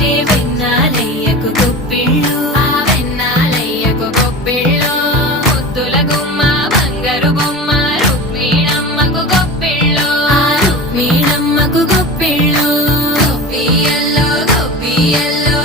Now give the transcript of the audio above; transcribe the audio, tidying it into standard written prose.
మురిపించే వెన్నాలయ్యకు గొప్పిళ్ళు, ఆ వెన్నాలయ్యకు గొప్పిళ్ళు. ముద్దుల గుమ్మ బంగారు బొమ్మ రుక్మిణమ్మకు గొప్పిళ్ళు, ఆ రుక్మిణమ్మకు గొప్పిళ్ళు. గొప్పియల్లో గొప్పియల్లో